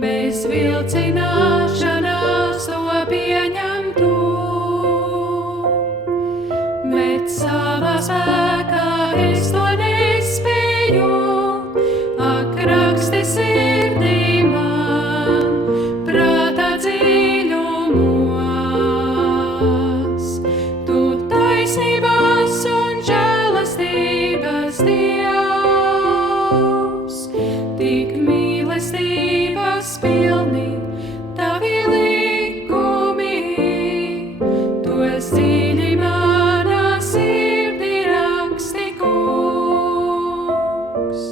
bez vilcināšanās to pieņemtu, bet savā spēkā es to nespēju. Ak, raksti sirdī man, prātā dziļumos, tu taisnības un žēlastības Dievs, tik mīlestības pilni tavi likumi, tu esi dziļi manā sirdī raksti, Kungs.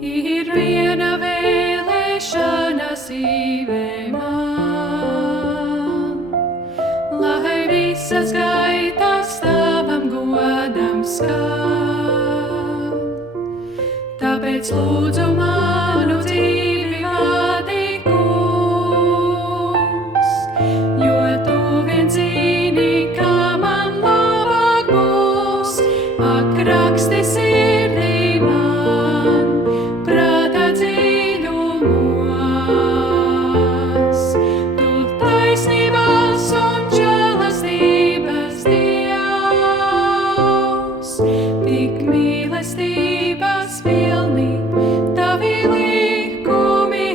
Ir viena vēlēšana dzīvē man, lai visas gaitas tavam godam skan. Tāpēc lūdzu manu dzīvi vadi, Kungs, jo tu vien zini, kā man labāk būs. Ak, raksti sirdī man, prātā dziļumos, tu taisnības un žēlastības Dievs, tik mīlestības pilni tavi likumi,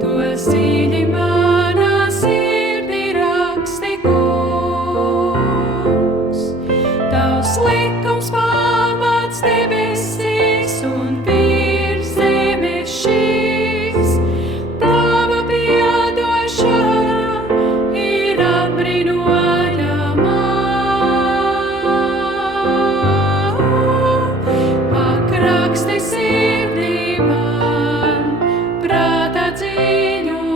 tu esi dziļi manā sirdī raksti, Kungs. Tavs likums pamats debesīs un virs zemes šīs, tava piedošana ir apbrīnojama. Ak, raksti sirdī man, prātā dziļumos,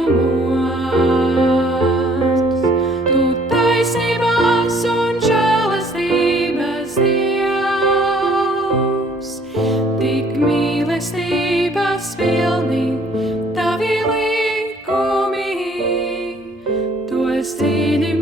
tu taisnības un žēlastības Dievs, tik mīlestības pilni tavi likumi, tu esi dziļi